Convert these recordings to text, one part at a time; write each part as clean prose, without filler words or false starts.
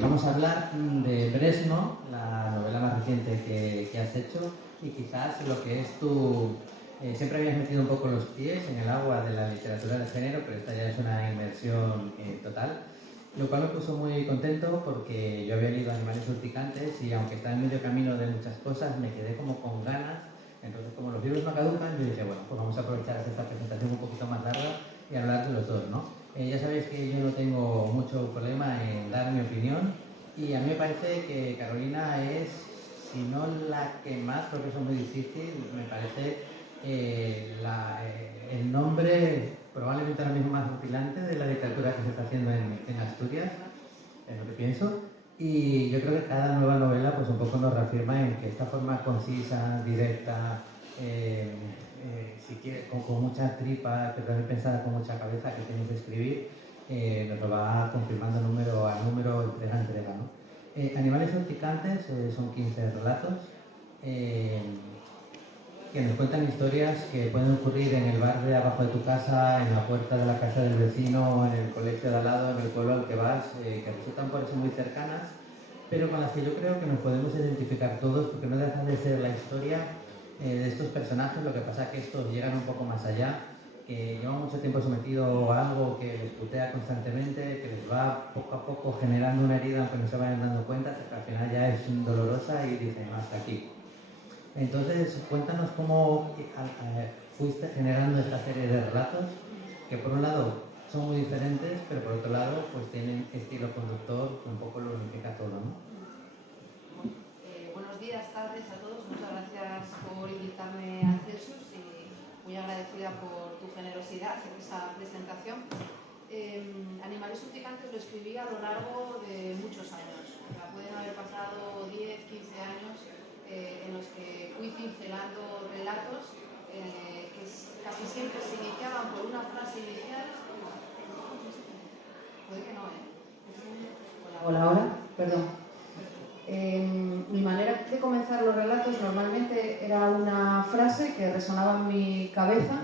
Vamos a hablar de Bresno, la novela más reciente que has hecho, y quizás lo que es tu... siempre habías metido un poco los pies en el agua de la literatura de género, pero esta ya es una inmersión total, lo cual me puso muy contento porque yo había leído Animales urticantes y aunque estaba en medio camino de muchas cosas, me quedé como con ganas. Entonces, como los libros no caducan, yo dije, bueno, pues vamos a aprovechar esta presentación un poquito más larga y hablar de los dos, ¿no? Ya sabéis que yo no tengo mucho problema en dar mi opinión y a mí me parece que Carolina es, si no la que más, porque eso es muy difícil, me parece el nombre probablemente ahora mismo más rutilante de la literatura que se está haciendo en Asturias, es lo que pienso. Y yo creo que cada nueva novela pues un poco nos reafirma en que esta forma concisa, directa, si quiere, con mucha tripa, pero también pensada con mucha cabeza que tienes que escribir, nos lo va confirmando número a número, entrega a entrega, ¿no? Animales urticantes son 15 relatos que nos cuentan historias que pueden ocurrir en el bar de abajo de tu casa, en la puerta de la casa del vecino, en el colegio de al lado, en el pueblo al que vas, que resultan por eso muy cercanas, pero con las que yo creo que nos podemos identificar todos, porque no deja de ser la historia de estos personajes. Lo que pasa es que estos llegan un poco más allá, que llevan mucho tiempo sometido a algo que les putea constantemente, que les va poco a poco generando una herida aunque no se vayan dando cuenta, hasta que al final ya es dolorosa y dicen hasta aquí. Entonces, cuéntanos cómo fuiste generando esta serie de relatos, que por un lado son muy diferentes, pero por otro lado pues tienen estilo conductor que un poco lo unifica todo, ¿no? Buenos días, tardes a todos. Muchas gracias por invitarme a Celsius y muy agradecida por tu generosidad en esa presentación. Animales urticantes lo escribí a lo largo de muchos años. Pueden haber pasado 10, 15 años en los que fui cincelando relatos que casi siempre se iniciaban por una frase inicial. Puede que no, ¿eh? Hola, perdón. Mi manera de comenzar los relatos normalmente era una frase que resonaba en mi cabeza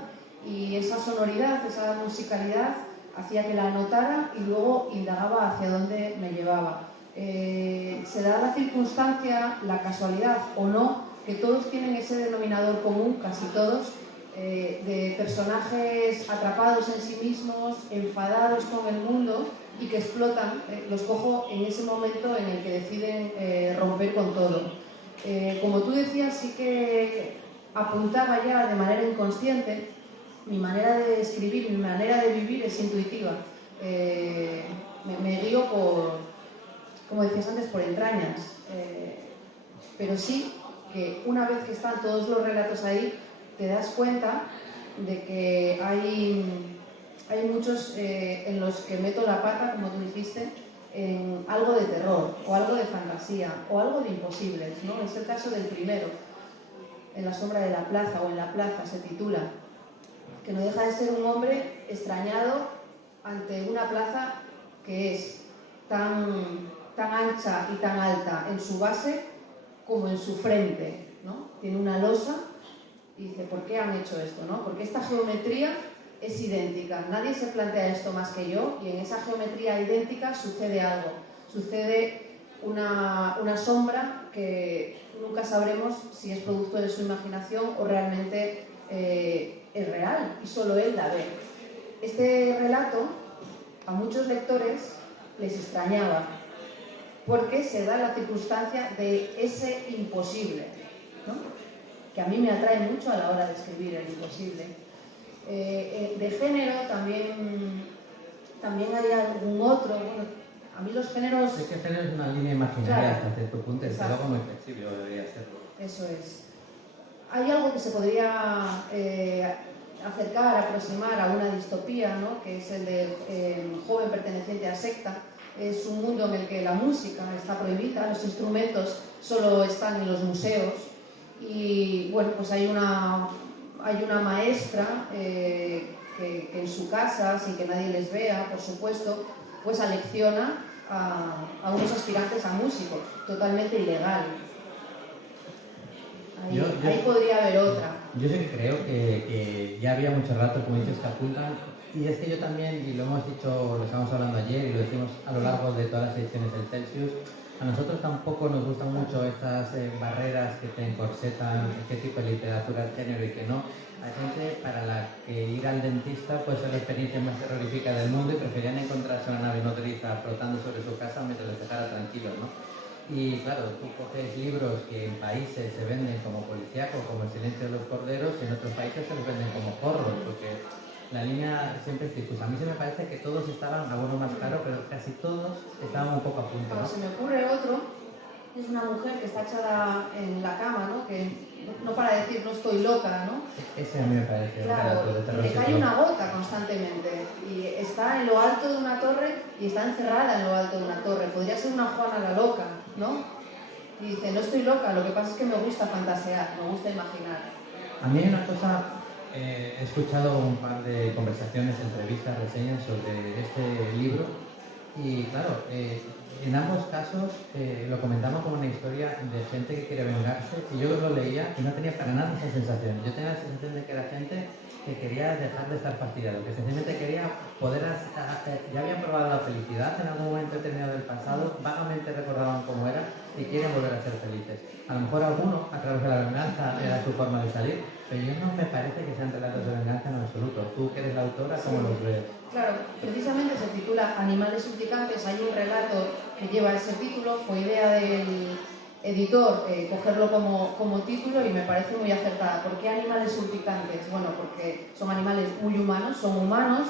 y esa sonoridad, esa musicalidad hacía que la anotara y luego indagaba hacia dónde me llevaba. Se da la circunstancia, la casualidad o no, que todos tienen ese denominador común, casi todos, de personajes atrapados en sí mismos, enfadados con el mundo y que explotan, los cojo en ese momento en el que deciden romper con todo. Como tú decías, sí que apuntaba ya de manera inconsciente. Mi manera de escribir, mi manera de vivir es intuitiva. Me guío por, como decías antes, por entrañas. Pero sí que una vez que están todos los relatos ahí, te das cuenta de que hay muchos en los que meto la pata, como tú dijiste, en algo de terror, o algo de fantasía, o algo de imposibles, ¿no? Es el caso del primero, En la sombra de la plaza, o En la plaza, se titula, que no deja de ser un hombre extrañado ante una plaza que es tan ancha y tan alta en su base como en su frente, ¿no? Tiene una losa y dice, ¿por qué han hecho esto, no? Porque esta geometría es idéntica, nadie se plantea esto más que yo, y en esa geometría idéntica sucede algo, sucede una sombra que nunca sabremos si es producto de su imaginación o realmente es real, y solo él la ve. Este relato a muchos lectores les extrañaba, porque se da la circunstancia de ese imposible, ¿no? Que a mí me atrae mucho a la hora de escribir el imposible. De género también hay algún otro. Bueno, a mí los géneros... Es que el género es una línea imaginaria, claro, hasta cierto punto, es algo muy flexible, debería serlo. Eso es. Hay algo que se podría acercar, aproximar a una distopía, ¿no? Que es el de joven perteneciente a secta. Es un mundo en el que la música está prohibida, los instrumentos solo están en los museos y bueno, pues hay una maestra que en su casa, sin que nadie les vea, por supuesto, pues alecciona a unos aspirantes a músicos, totalmente ilegal. Ahí podría haber otra. Yo sí que creo que ya había muchos relatos, como dices, que apuntan. Y es que yo también, y lo hemos dicho, lo estábamos hablando ayer y lo decimos a lo largo de todas las ediciones del Celsius, a nosotros tampoco nos gustan mucho estas barreras que te encorsetan qué tipo de literatura es género y qué no. Hay gente para la que ir al dentista puede ser la experiencia más terrorífica del mundo y preferían encontrarse una nave nodriza flotando sobre su casa mientras les dejara tranquilos, ¿no? Y claro, tú coges libros que en países se venden como policíacos, como El silencio de los corderos, y en otros países se los venden como horror, porque la línea siempre es difusa. A mí se me parece que todos estaban, algunos más caros, pero casi todos estaban un poco a punto, ¿no? Se me ocurre otro, es una mujer que está echada en la cama, ¿no? Que no para decir no estoy loca, ¿no? Ese a mí me parece claro, un relato de terror. Le cae una gota constantemente y está en lo alto de una torre y está encerrada en lo alto de una torre. Podría ser una Juana la loca, ¿no? Y dice, no estoy loca, lo que pasa es que me gusta fantasear, me gusta imaginar. A mí hay una cosa, he escuchado un par de conversaciones, entrevistas, reseñas sobre este libro y claro, en ambos casos lo comentamos como una historia de gente que quiere vengarse y yo lo leía y no tenía para nada esa sensación. Yo tenía la sensación de que era gente que quería dejar de estar fastidiado, que sencillamente quería poder, ya habían probado la felicidad en algún momento determinado del pasado, vagamente recordaban cómo era y quieren volver a ser felices. A lo mejor alguno, a través de la venganza, era su forma de salir, pero yo no me parece que sean relatos de venganza en absoluto. Tú que eres la autora, ¿cómo los ves? Claro, precisamente se titula Animales suplicantes, hay un relato que lleva ese título, fue idea del editor cogerlo como título y me parece muy acertada. ¿Por qué animales suplicantes? Bueno, porque son animales muy humanos, son humanos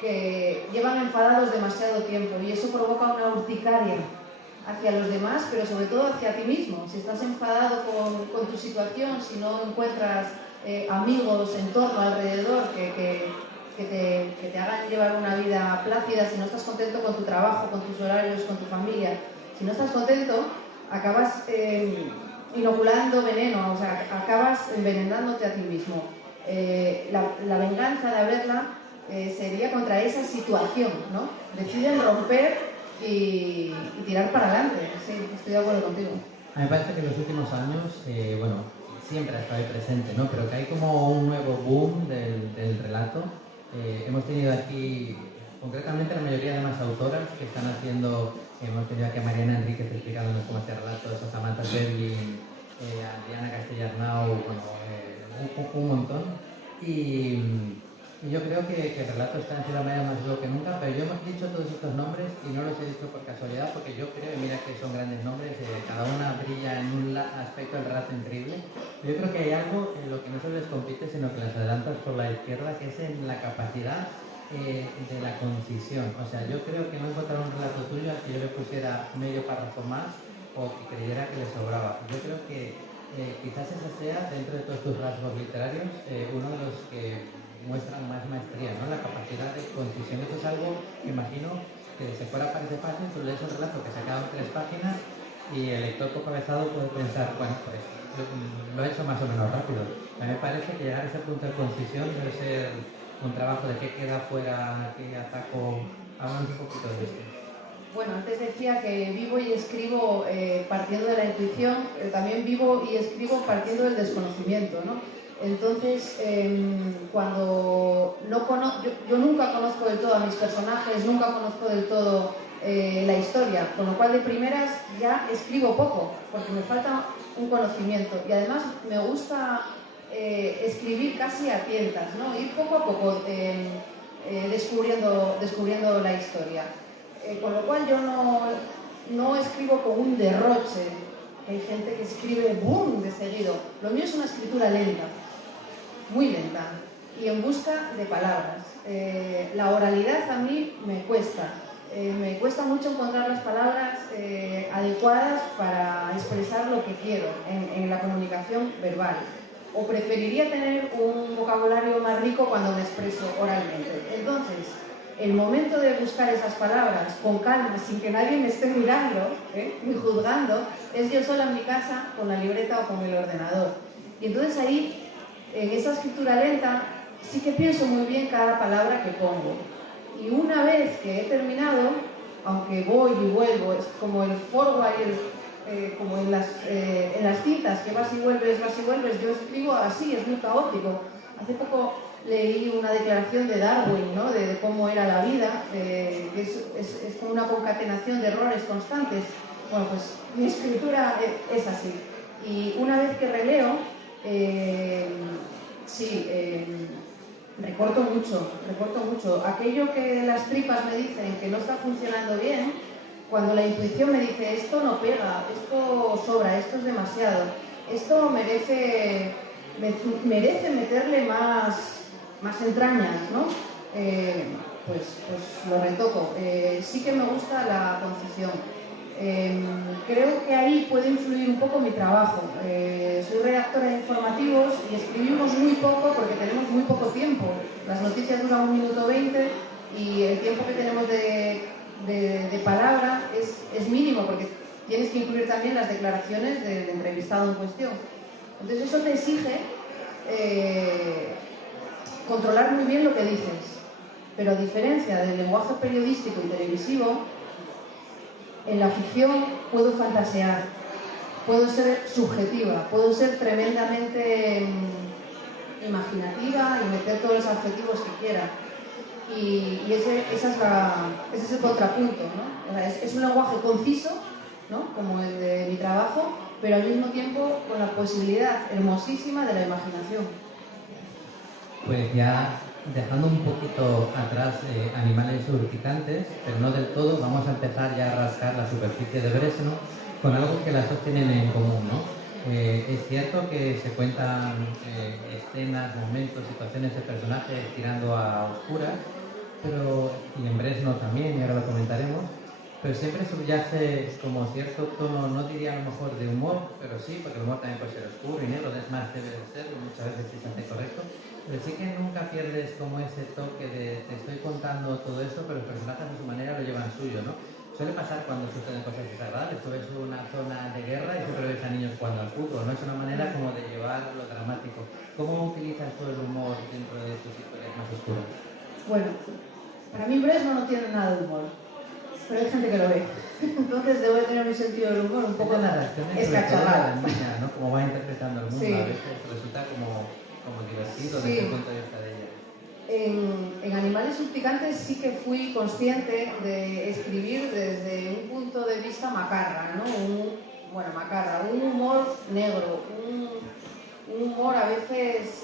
que llevan enfadados demasiado tiempo y eso provoca una urticaria hacia los demás, pero sobre todo hacia ti mismo. Si estás enfadado con tu situación, si no encuentras amigos, entorno, alrededor que te hagan llevar una vida plácida, si no estás contento con tu trabajo, con tus horarios, con tu familia, si no estás contento, acabas inoculando veneno, o sea, acabas envenenándote a ti mismo. La venganza de haberla sería contra esa situación, ¿no? Deciden romper y tirar para adelante. Sí, estoy de acuerdo contigo. A mí me parece que en los últimos años, bueno, siempre ha estado ahí presente, ¿no? Pero que hay como un nuevo boom del relato. Hemos tenido aquí, concretamente la mayoría de más autoras que están haciendo, hemos tenido aquí a Mariana Enríquez explicándonos cómo hacer relatos, a Samantha Berlin, a Diana Castellarnau, bueno, un montón. Y yo creo que el relato está en cierta manera más vivo que nunca, pero yo hemos dicho todos estos nombres y no los he dicho por casualidad, porque yo creo, y mira que son grandes nombres, cada una brilla en un aspecto del relato increíble. Yo creo que hay algo en lo que no solo les compite, sino que las adelantas por la izquierda, que es en la capacidad de la concisión. O sea, yo creo que no encontrar un relato tuyo al que yo le pusiera medio párrafo más o que creyera que le sobraba. Yo creo que quizás ese sea, dentro de todos tus rasgos literarios, uno de los que muestran más maestría, ¿no? La capacidad de concisión. Esto es algo que imagino que si fuera parece fácil, tú lees un relato que se ha quedado en 3 páginas y el lector poco avezado puede pensar, bueno, pues lo he hecho más o menos rápido. A mí me parece que llegar a ese punto de concisión debe ser un trabajo de qué queda fuera, qué ataco. Hablamos un poquito de esto. Bueno, antes decía que vivo y escribo partiendo de la intuición, también vivo y escribo partiendo del desconocimiento, ¿no? Entonces, cuando yo nunca conozco del todo a mis personajes, nunca conozco del todo la historia, con lo cual de primeras ya escribo poco, porque me falta un conocimiento y además me gusta escribir casi a tientas, ¿no? Ir poco a poco descubriendo la historia. Con lo cual yo no escribo con un derroche. Hay gente que escribe boom de seguido. Lo mío es una escritura lenta, muy lenta, y en busca de palabras. La oralidad a mí me cuesta mucho encontrar las palabras adecuadas para expresar lo que quiero en la comunicación verbal. O preferiría tener un vocabulario más rico cuando me expreso oralmente. Entonces, el momento de buscar esas palabras con calma, sin que nadie me esté mirando, ni juzgando, es yo sola en mi casa con la libreta o con el ordenador. Y entonces ahí, en esa escritura lenta, sí que pienso muy bien cada palabra que pongo. Y una vez que he terminado, aunque voy y vuelvo, es como el forward como en las cintas, que vas y vuelves, yo escribo así, es muy caótico. Hace poco leí una declaración de Darwin, ¿no? de cómo era la vida, que es como una concatenación de errores constantes. Bueno, pues mi escritura es así. Y una vez que releo, sí, recorto mucho. Aquello que las tripas me dicen que no está funcionando bien, cuando la intuición me dice esto no pega, esto sobra, esto es demasiado, esto merece meterle más entrañas, ¿no? Pues lo retoco. Sí que me gusta la concisión. Creo que ahí puede influir un poco mi trabajo. Soy redactora de informativos y escribimos muy poco porque tenemos muy poco tiempo. Las noticias duran 1 minuto 20 y el tiempo que tenemos de palabra es mínimo porque tienes que incluir también las declaraciones del entrevistado en cuestión. Entonces eso te exige controlar muy bien lo que dices. Pero a diferencia del lenguaje periodístico y televisivo, en la ficción puedo fantasear, puedo ser subjetiva, puedo ser tremendamente imaginativa y meter todos los adjetivos que quiera. Y ese es el contrapunto, ¿no? O sea, es un lenguaje conciso, ¿no? Como el de mi trabajo, pero al mismo tiempo con la posibilidad hermosísima de la imaginación. Pues ya dejando un poquito atrás animales urticantes, pero no del todo, vamos a empezar ya a rascar la superficie de Bresno con algo que las dos tienen en común, ¿no? Es cierto que se cuentan escenas, momentos, situaciones de personajes tirando a oscuras, pero, y en Bresno también, y ahora lo comentaremos, pero siempre subyace como cierto tono, no diría a lo mejor de humor, pero sí, porque el humor también puede ser oscuro y negro, es más, debe de ser, muchas veces sí se hace correcto, pero sí que nunca pierdes como ese toque de te estoy contando todo esto, pero los personajes de su manera lo llevan suyo, ¿no? Suele pasar cuando suceden cosas desagradables, tú ves una zona de guerra y siempre ves a niños jugando al fútbol, ¿no? Es una manera como de llevar lo dramático. ¿Cómo utilizas tú el humor dentro de tus historias más oscuras? Bueno, para mí Bresno no tiene nada de humor, pero hay gente que lo ve. Entonces debo de tener mi sentido del humor un poco escacharrado. ¿No? Como va interpretando el mundo, sí. A veces resulta como divertido sí. Desde el punto de vista de ella. En Animales Urticantes sí que fui consciente de escribir desde un punto de vista macarra, ¿no? Un humor negro, un humor a veces,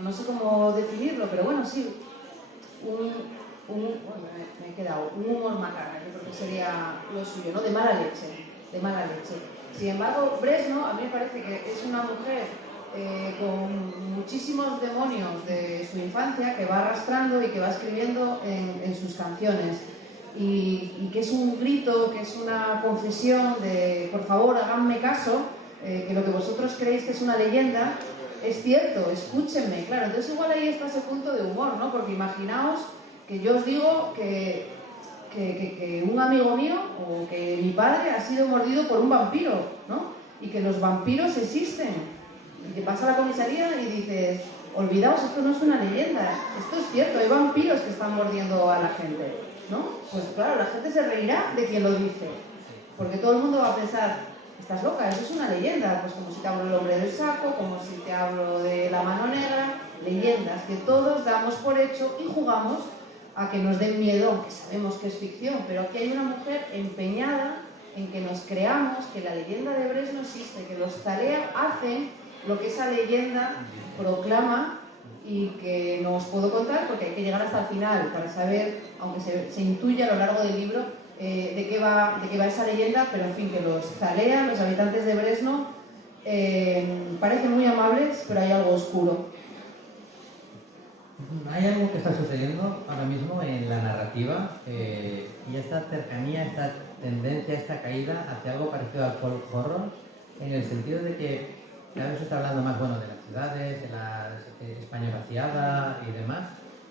no sé cómo definirlo, pero bueno, sí, me he quedado, un humor macarra, yo creo que sería lo suyo, ¿no? De mala leche. Sin embargo, Bresno a mí me parece que es una mujer con muchísimos demonios de su infancia que va arrastrando y que va escribiendo en sus canciones y que es un grito, que es una confesión de por favor háganme caso, que lo que vosotros creéis que es una leyenda es cierto, escúchenme, claro. Entonces igual ahí está ese punto de humor, ¿no? Porque imaginaos que yo os digo que un amigo mío o que mi padre ha sido mordido por un vampiro, ¿no? Y que los vampiros existen. Y te vas a la comisaría y dices, olvidaos, esto no es una leyenda, esto es cierto, hay vampiros que están mordiendo a la gente, ¿no? Pues claro, la gente se reirá de quien lo dice, porque todo el mundo va a pensar, estás loca, eso es una leyenda, pues como si te hablo del hombre del saco, como si te hablo de la mano negra, leyendas que todos damos por hecho y jugamos a que nos den miedo, aunque sabemos que es ficción, pero aquí hay una mujer empeñada en que nos creamos que la leyenda de Bresno existe, que los Zarea hacen lo que esa leyenda proclama y que no os puedo contar porque hay que llegar hasta el final para saber, aunque se intuye a lo largo del libro, de qué va esa leyenda, pero en fin, que los Zarea, los habitantes de Bresno, parecen muy amables, pero hay algo oscuro. Hay algo que está sucediendo ahora mismo en la narrativa y esta cercanía, esta tendencia, esta caída hacia algo parecido al folk horror, en el sentido de que cada vez se está hablando más de las ciudades, de la España vaciada y demás.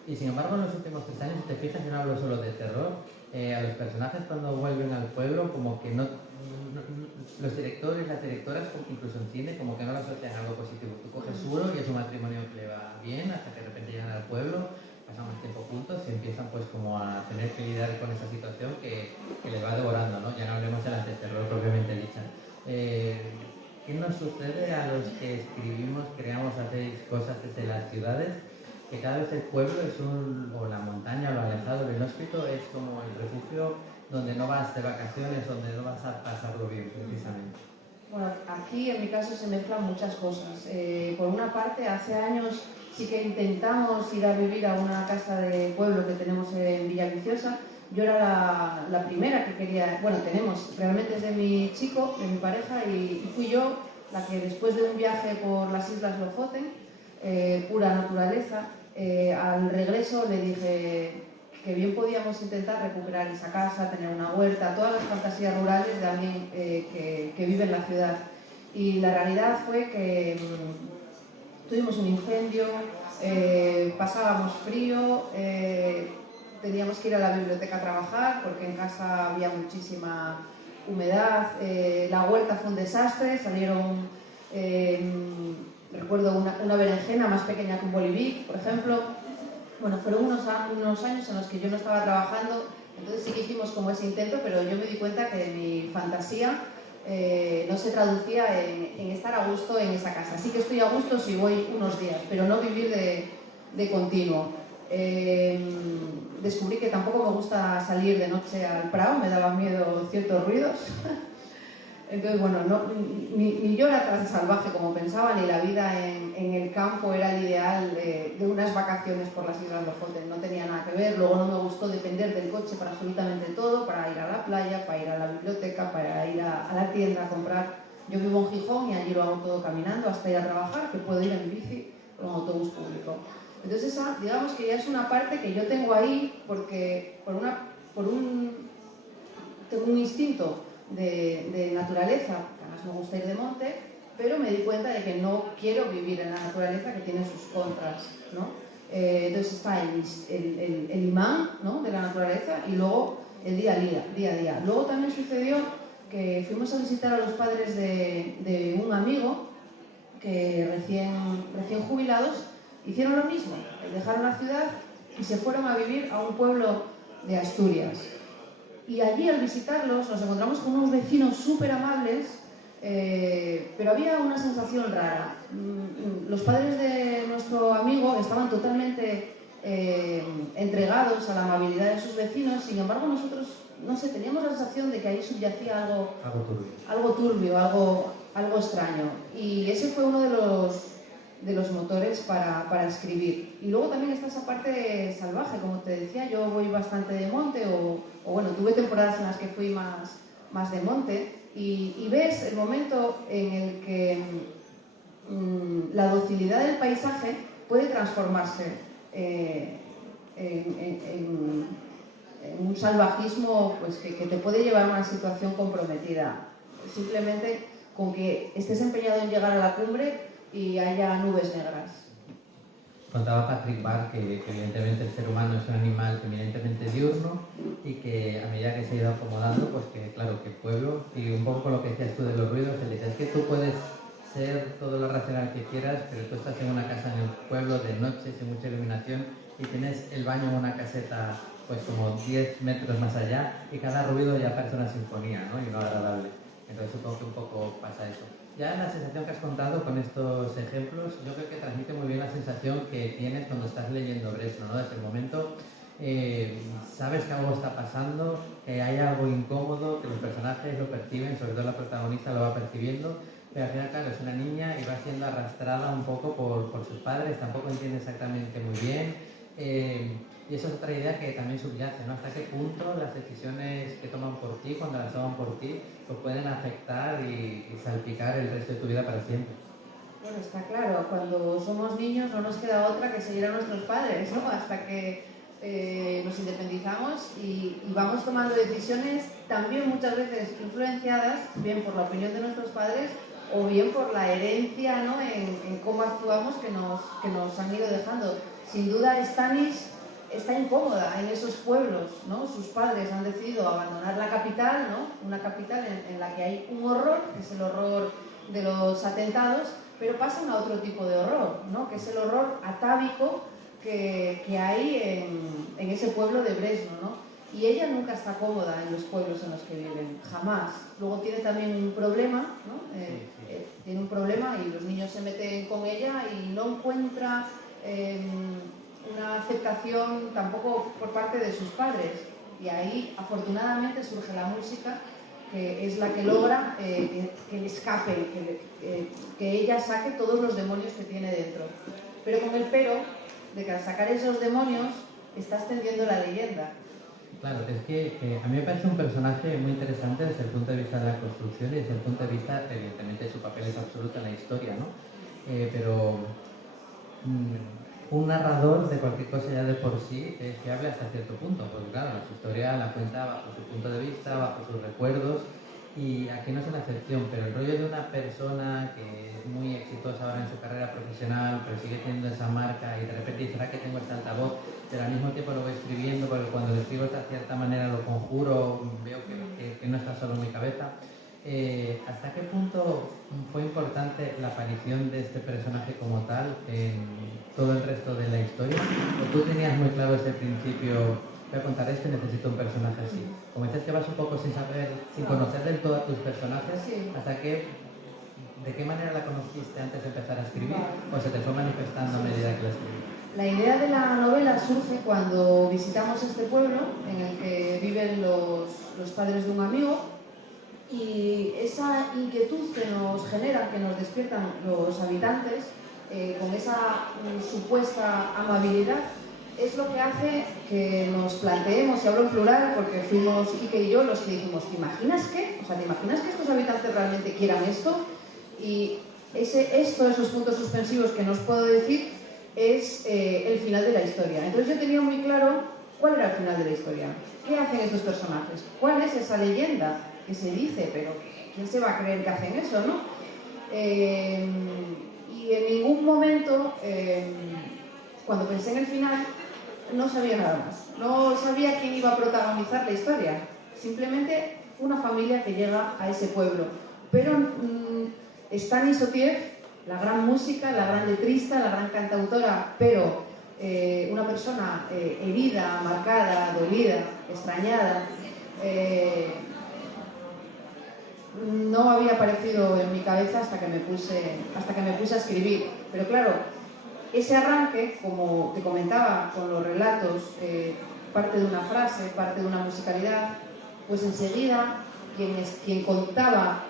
Y sin embargo, en los últimos 3 años, si te fijas, yo no hablo solo de terror, a los personajes cuando vuelven al pueblo, como que no los directores, las directoras, incluso en cine, como que no lo asocian a algo positivo. Tú coges Suro y es un matrimonio que le va bien hasta que de repente llegan al pueblo. pasan más tiempo juntos y empiezan pues como a tener que lidiar con esa situación que les va devorando, ¿no? Ya no hablemos del antiterror propiamente dicha. ¿Qué nos sucede a los que escribimos, creamos, hacéis cosas desde las ciudades? Que cada vez el pueblo es o la montaña, lo alejado, lo inhóspito, es como el refugio donde no vas de vacaciones, donde no vas a pasarlo bien, precisamente. Bueno, aquí en mi caso se mezclan muchas cosas. Por una parte, hace años sí que intentamos ir a vivir a una casa de pueblo que tenemos en Villaviciosa. Yo era la primera que quería, bueno, tenemos, realmente es de mi chico, de mi pareja, y fui yo la que después de un viaje por las Islas Lofoten, pura naturaleza, al regreso le dije que bien podíamos intentar recuperar esa casa, tener una huerta, todas las fantasías rurales de alguien que vive en la ciudad. Y la realidad fue que tuvimos un incendio, pasábamos frío, teníamos que ir a la biblioteca a trabajar porque en casa había muchísima humedad, la huerta fue un desastre, salieron, recuerdo una berenjena más pequeña que un bolivic, por ejemplo. Bueno, fueron unos años en los que yo no estaba trabajando, entonces sí que hicimos como ese intento, pero yo me di cuenta que mi fantasía no se traducía en estar a gusto en esa casa. Sí que estoy a gusto si voy unos días, pero no vivir de continuo. Descubrí que tampoco me gusta salir de noche al Prado, me daban miedo ciertos ruidos. Entonces, bueno, ni yo era tan salvaje como pensaba, ni la vida en el campo era el ideal de unas vacaciones por las Islas Lofoten, no tenía nada que ver. Luego no me gustó depender del coche para absolutamente todo, para ir a la playa, para ir a la biblioteca, para ir a la tienda a comprar. Yo vivo en Gijón y allí lo hago todo caminando hasta ir a trabajar, que puedo ir en bici o en autobús público. Entonces esa, digamos que ya es una parte que yo tengo ahí porque tengo un instinto de naturaleza, que además me gusta ir de monte, pero me di cuenta de que no quiero vivir en la naturaleza, que tiene sus contras, ¿no? Entonces está el imán, ¿no?, de la naturaleza, y luego el día a día. Luego también sucedió que fuimos a visitar a los padres de un amigo que recién jubilados hicieron lo mismo, dejaron la ciudad y se fueron a vivir a un pueblo de Asturias. Y allí, al visitarlos, nos encontramos con unos vecinos súper amables, pero había una sensación rara. Los padres de nuestro amigo estaban totalmente entregados a la amabilidad de sus vecinos, sin embargo nosotros, no sé, teníamos la sensación de que ahí subyacía algo turbio, algo extraño. Y ese fue uno de los motores para escribir. Y luego también está esa parte salvaje, como te decía, yo voy bastante de monte, o bueno, tuve temporadas en las que fui más de monte, y ves el momento en el que la docilidad del paisaje puede transformarse en un salvajismo, pues, que te puede llevar a una situación comprometida. Simplemente con que estés empeñado en llegar a la cumbre y haya nubes negras. Contaba Patrick Barr que evidentemente el ser humano es un animal eminentemente diurno y que a medida que se ha ido acomodando, pues que claro, que el pueblo, y un poco con lo que decías tú de los ruidos, él decía, es que tú puedes ser todo lo racional que quieras, pero tú estás en una casa en el pueblo de noche sin mucha iluminación y tienes el baño en una caseta pues como 10 metros más allá y cada ruido ya parece una sinfonía, ¿no? Y no agradable. Entonces supongo que un poco pasa eso. Ya la sensación que has contado con estos ejemplos, yo creo que transmite muy bien la sensación que tienes cuando estás leyendo Bresno, ¿no? Desde el momento sabes que algo está pasando, que hay algo incómodo, que los personajes lo perciben, sobre todo la protagonista lo va percibiendo, pero al final, claro, es una niña y va siendo arrastrada un poco por sus padres, tampoco entiende exactamente muy bien. Y eso es otra idea que también subyace, ¿no? Hasta qué punto las decisiones que toman por ti, cuando las toman por ti, pues pueden afectar y salpicar el resto de tu vida para siempre. Bueno, está claro, cuando somos niños no nos queda otra que seguir a nuestros padres, ¿no? Hasta que nos independizamos y vamos tomando decisiones también muchas veces influenciadas, bien por la opinión de nuestros padres o bien por la herencia, ¿no?, en cómo actuamos que nos han ido dejando. Sin duda, Stannis está incómoda en esos pueblos, ¿no? Sus padres han decidido abandonar la capital, ¿no? Una capital en la que hay un horror, que es el horror de los atentados, pero pasan a otro tipo de horror, ¿no?, que es el horror atávico que hay en ese pueblo de Bresno, ¿no? Y ella nunca está cómoda en los pueblos en los que viven, jamás. Luego tiene también un problema, ¿no? Tiene un problema y los niños se meten con ella y no encuentra una aceptación tampoco por parte de sus padres. Y ahí, afortunadamente, surge la música, que es la que logra que le escape, que ella saque todos los demonios que tiene dentro. Pero con el pero de que al sacar esos demonios está extendiendo la leyenda. Claro, es que a mí me parece un personaje muy interesante desde el punto de vista de la construcción y desde el punto de vista, evidentemente, su papel es absoluto en la historia, ¿no? Pero un narrador de cualquier cosa ya de por sí es fiable hasta cierto punto, porque claro, su historia la cuenta bajo su punto de vista, bajo sus recuerdos, y aquí no es una excepción, pero el rollo de una persona que es muy exitosa ahora en su carrera profesional, pero sigue teniendo esa marca y de repente dice, ¿será que tengo este altavoz? Pero al mismo tiempo lo voy escribiendo, porque cuando lo escribo de cierta manera lo conjuro, veo que no está solo en mi cabeza. ¿Hasta qué punto fue importante la aparición de este personaje como tal en todo el resto de la historia? ¿O tú tenías muy claro desde el principio, voy a contar esto y necesito un personaje así? Como dices que vas un poco sin saber, sin conocer del todo a tus personajes, ¿de qué manera la conociste antes de empezar a escribir? ¿O se te fue manifestando a medida que la escribías? La idea de la novela surge cuando visitamos este pueblo en el que viven los padres de un amigo, y esa inquietud que nos generan, que nos despiertan los habitantes, con esa supuesta amabilidad, es lo que hace que nos planteemos, y hablo en plural porque fuimos Ike y yo los que dijimos, ¿te imaginas qué? O sea, ¿te imaginas que estos habitantes realmente quieran esto? Y esos puntos suspensivos que no os puedo decir, es el final de la historia. Entonces yo tenía muy claro cuál era el final de la historia. ¿Qué hacen estos personajes? ¿Cuál es esa leyenda que se dice? Pero ¿quién se va a creer que hacen eso, no? Y en ningún momento, cuando pensé en el final, no sabía nada más. No sabía quién iba a protagonizar la historia. Simplemente una familia que llega a ese pueblo. Pero Stani Sotiev, la gran música, la gran letrista, la gran cantautora, pero una persona herida, marcada, dolida, extrañada, no había aparecido en mi cabeza hasta que me puse a escribir. Pero claro, ese arranque, como te comentaba, con los relatos, parte de una frase, parte de una musicalidad, pues enseguida quien contaba,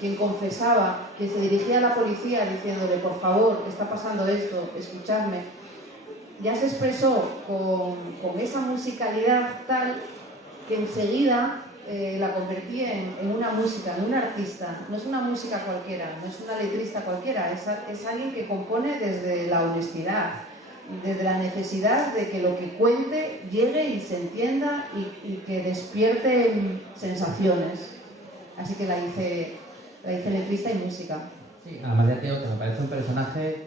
quien confesaba, quien se dirigía a la policía diciéndole, por favor, está pasando esto, escuchadme, ya se expresó con esa musicalidad tal que enseguida la convertí en una música, en un artista. No es una música cualquiera, no es una letrista cualquiera, es alguien que compone desde la honestidad, desde la necesidad de que lo que cuente llegue y se entienda y que despierte sensaciones. Así que la hice letrista y música. Sí, además ya te digo que me parece un personaje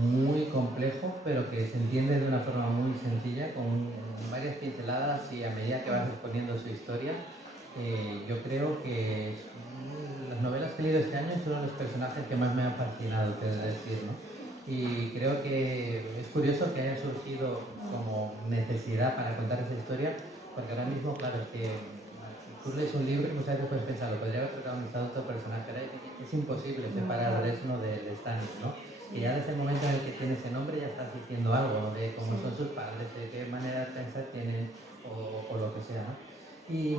muy complejo, pero que se entiende de una forma muy sencilla, con varias pinceladas, y a medida que vas exponiendo su historia, yo creo que las novelas que he leído este año son los personajes que más me han fascinado, quiero decir, ¿no? Y creo que es curioso que haya surgido como necesidad para contar esa historia, porque ahora mismo, claro, es que tú lees un libro y muchas veces puedes pensar, lo podría haber protagonizado otro personaje, es imposible separar a Bresno de Stanis, ¿no? Y ya desde el momento en el que tiene ese nombre ya estás diciendo algo de cómo son sus padres, de qué manera de pensar tienen o lo que sea, ¿no? Y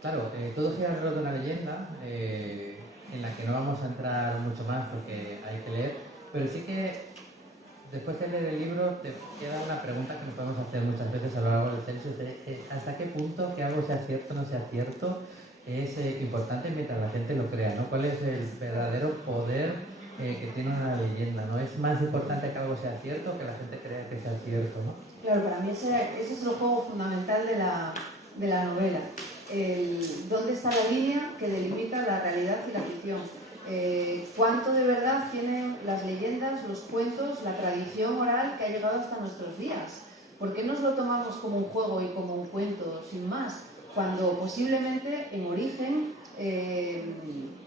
claro, todo gira alrededor de una leyenda en la que no vamos a entrar mucho más porque hay que leer, pero sí que después de leer el libro te queda una pregunta que nos podemos hacer muchas veces a lo largo del censo, ¿hasta qué punto que algo sea cierto o no sea cierto es importante mientras la gente lo crea, ¿no? ¿Cuál es el verdadero poder que tiene una leyenda, ¿no? Es más importante que algo sea cierto que la gente crea que sea cierto, ¿no? Claro, para mí ese es el juego fundamental de la novela. ¿Dónde está la línea que delimita la realidad y la ficción? ¿Cuánto de verdad tienen las leyendas, los cuentos, la tradición oral que ha llegado hasta nuestros días? ¿Por qué nos lo tomamos como un juego y como un cuento, sin más? cuando posiblemente en origen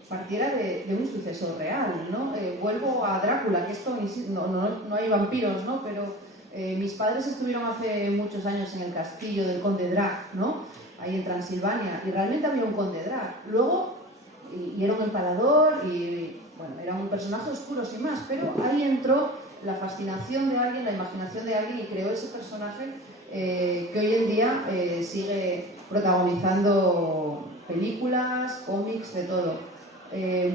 partiera de un suceso real, ¿no? Vuelvo a Drácula, que esto no hay vampiros, ¿no? Pero mis padres estuvieron hace muchos años en el castillo del conde Drac, ¿no? Ahí en Transilvania, y realmente había un conde Drac. Luego, y era un empalador, y bueno, era un personaje oscuro sin más, pero ahí entró la fascinación de alguien, la imaginación de alguien, y creó ese personaje que hoy en día sigue protagonizando películas, cómics, de todo.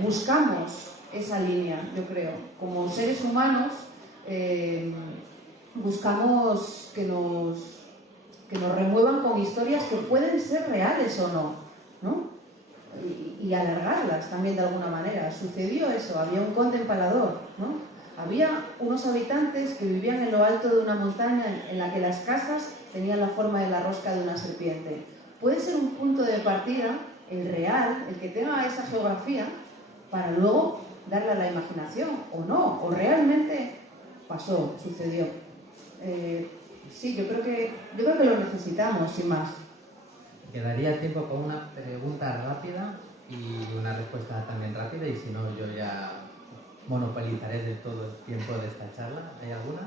Buscamos esa línea, yo creo. Como seres humanos buscamos que nos remuevan con historias que pueden ser reales o no, ¿no? Y alargarlas también de alguna manera. Sucedió eso, había un conde empalador, ¿no? Había unos habitantes que vivían en lo alto de una montaña en la que las casas tenían la forma de la rosca de una serpiente. Puede ser un punto de partida, el real, el que tenga esa geografía, para luego darle a la imaginación, o no, o realmente pasó, sucedió. Sí, yo creo que lo necesitamos, sin más. Quedaría tiempo con una pregunta rápida y una respuesta también rápida, y si no, yo ya monopolizaré de todo el tiempo de esta charla. ¿Hay alguna?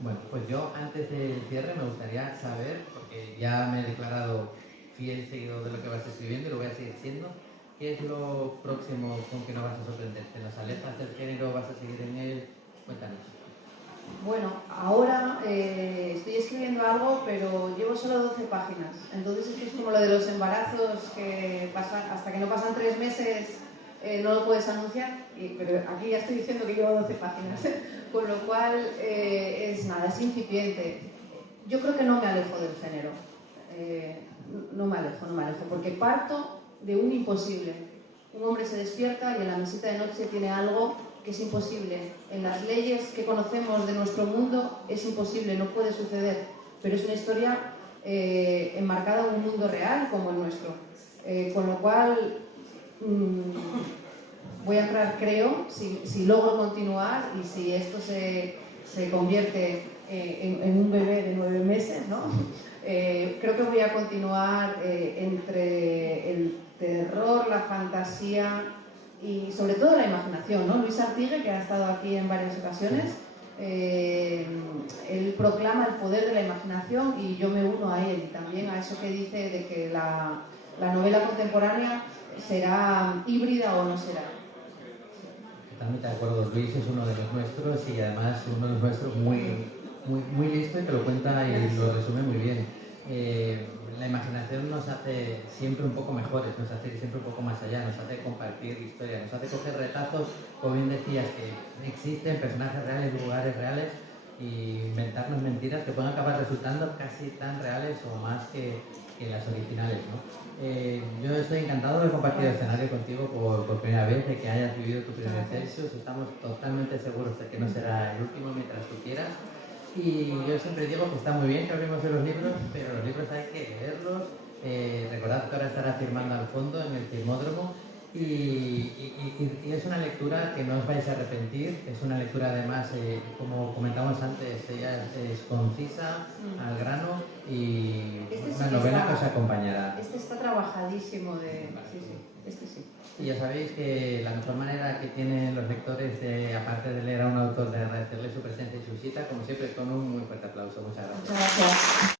Bueno, pues yo antes del cierre me gustaría saber, porque ya me he declarado fiel seguidor de lo que vas escribiendo y lo voy a seguir siendo, ¿qué es lo próximo con que no vas a sorprenderte? ¿Nos alejas del género? ¿Vas a seguir en él? Cuéntanos. Bueno, ahora estoy escribiendo algo, pero llevo solo 12 páginas. Entonces esto es como lo de los embarazos, que hasta que no pasan 3 meses no lo puedes anunciar. Pero aquí ya estoy diciendo que llevo 12 páginas. Con lo cual es incipiente. Yo creo que no me alejo del género. No me alejo, porque parto de un imposible. Un hombre se despierta y en la mesita de noche tiene algo que es imposible. En las leyes que conocemos de nuestro mundo es imposible, no puede suceder, pero es una historia enmarcada en un mundo real como el nuestro. Con lo cual voy a entrar, creo, si logro continuar y si esto se convierte en un bebé de 9 meses, ¿no? Creo que voy a continuar entre el terror, la fantasía y sobre todo la imaginación, ¿no? Luis Artigue, que ha estado aquí en varias ocasiones, él proclama el poder de la imaginación y yo me uno a él, y también a eso que dice de que la novela contemporánea será híbrida o no será. Totalmente de acuerdo. Luis es uno de los nuestros, y además uno de los nuestros muy listo, y que lo cuenta y lo resume muy bien. La imaginación nos hace siempre un poco mejores, nos hace ir siempre un poco más allá, nos hace compartir historias, nos hace coger retazos, como bien decías, que existen, personajes reales, lugares reales, y inventarnos mentiras que pueden acabar resultando casi tan reales o más que las originales, ¿no? Yo estoy encantado de compartir el escenario contigo por primera vez, de que hayas vivido tu primer Celsius. Estamos totalmente seguros de que no será el último mientras tú quieras. Y yo siempre digo que está muy bien que hablemos de los libros, pero los libros hay que leerlos. Recordad que ahora estará firmando al fondo en el Filmódromo, y es una lectura que no os vais a arrepentir. Es una lectura, además, como comentamos antes, ella es concisa, al grano, y una novela que os acompañará. Este está trabajadísimo de... Sí, este sí. Y ya sabéis que la mejor manera que tienen los lectores de, aparte de leer a un autor, de agradecerle su presencia y su visita, como siempre, con un muy fuerte aplauso. Muchas gracias. Muchas gracias.